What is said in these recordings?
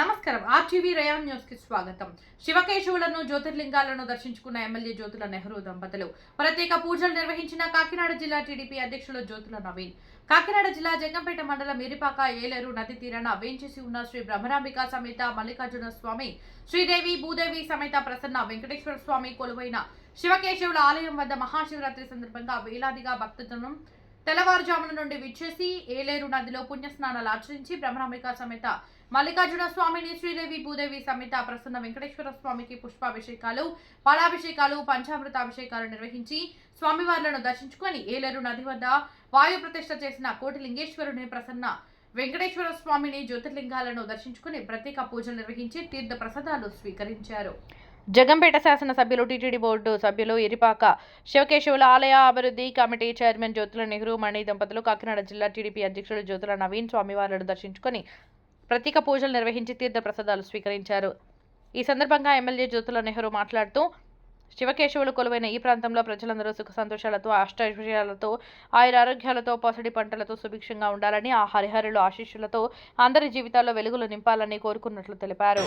నమస్కారం. RTV rayon news కి స్వాగతం. శివకేశవులను జ్యోతిర్లింగాలను దర్శించుకున్న ఎమ్మెల్యే జ్యోతుల నెహ్రూ దంపతులు ప్రత్యేక పూజలు నిర్వహించిన కాకినాడ జిల్లా టీడీపీ అధ్యక్షులు జ్యోతుల నవీన్. కాకినాడ జిల్లా జంగంపేట మండలం మీరిపాక ఏలేరు నది తీరాన వేంచేసి ఉన్న శ్రీ బ్రహ్మరాంబిక సమేత మల్లికార్జున స్వామి, శ్రీదేవి భూదేవి సమేత ప్రసన్న వెంకటేశ్వర స్వామి కొలువైన శివకేశవుల ఆలయం వద్ద మహాశివరాత్రి సందర్భంగా వేలాదిగా భక్తులను తెల్లవారుజామున నుండి విచ్చేసి ఏలేరు నదిలో పుణ్యస్నానాలు ఆచరించి బ్రహ్మరాంబిక సమేత మల్లికార్జున స్వామిని, శ్రీదేవి భూదేవి సమేత ప్రసన్న వెంకటేశ్వర స్వామికి పుష్పాభిషేకాలు, ఫలాభిషేకాలు, పంచామృతాభిషేకాలు నిర్వహించి స్వామివార్లను దర్శించుకొని ఏలేరు నది వద్ద వాయు ప్రతిష్ఠ చేసిన కోటిలింగేశ్వరుని, ప్రసన్న వెంకటేశ్వర స్వామిని, జ్యోతిర్లింగాలను దర్శించుకుని ప్రత్యేక పూజలు నిర్వహించి తీర్థ ప్రసాదాలు స్వీకరించారు. జగంపేట శాసనసభ్యులు, టీటీడీ బోర్డు సభ్యులు, ఇరిపాక శివకేశవుల ఆలయ అభివృద్ధి కమిటీ చైర్మన్ జ్యోతుల నెహ్రూ మణి దంపతులు కాకినాడ జిల్లా టీడీపీ అధ్యక్షుడు జ్యోతుల నవీన్ స్వామివార్లను దర్శించుకొని ప్రత్యేక పూజలు నిర్వహించి తీర్థ ప్రసాదాలు స్వీకరించారు. ఈ సందర్భంగా ఎమ్మెల్యే జ్యోతుల నెహ్రూ మాట్లాడుతూ, శివకేశవులు కొలువైన ఈ ప్రాంతంలో ప్రజలందరూ సుఖ సంతోషాలతో, అష్టైశ్వర్యాలతో, ఆయురారోగ్యాలతో, పసడి పంటలతో సుభిక్షంగా ఉండాలని, ఆ హరిహరుల ఆశీస్సులతో అందరి జీవితాల్లో వెలుగులు నింపాలని కోరుకున్నట్లు తెలిపారు.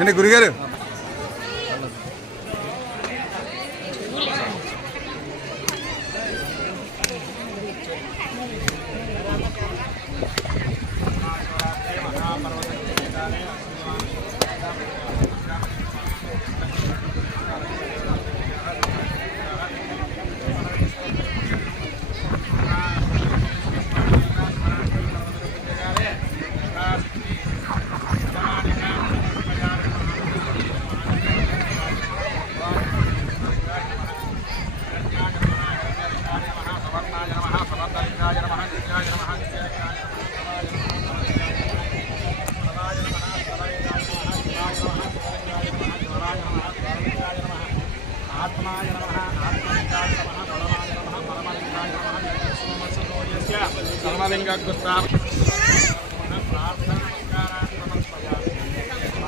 ఏంటి గురుగారు?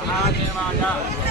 महादेवाय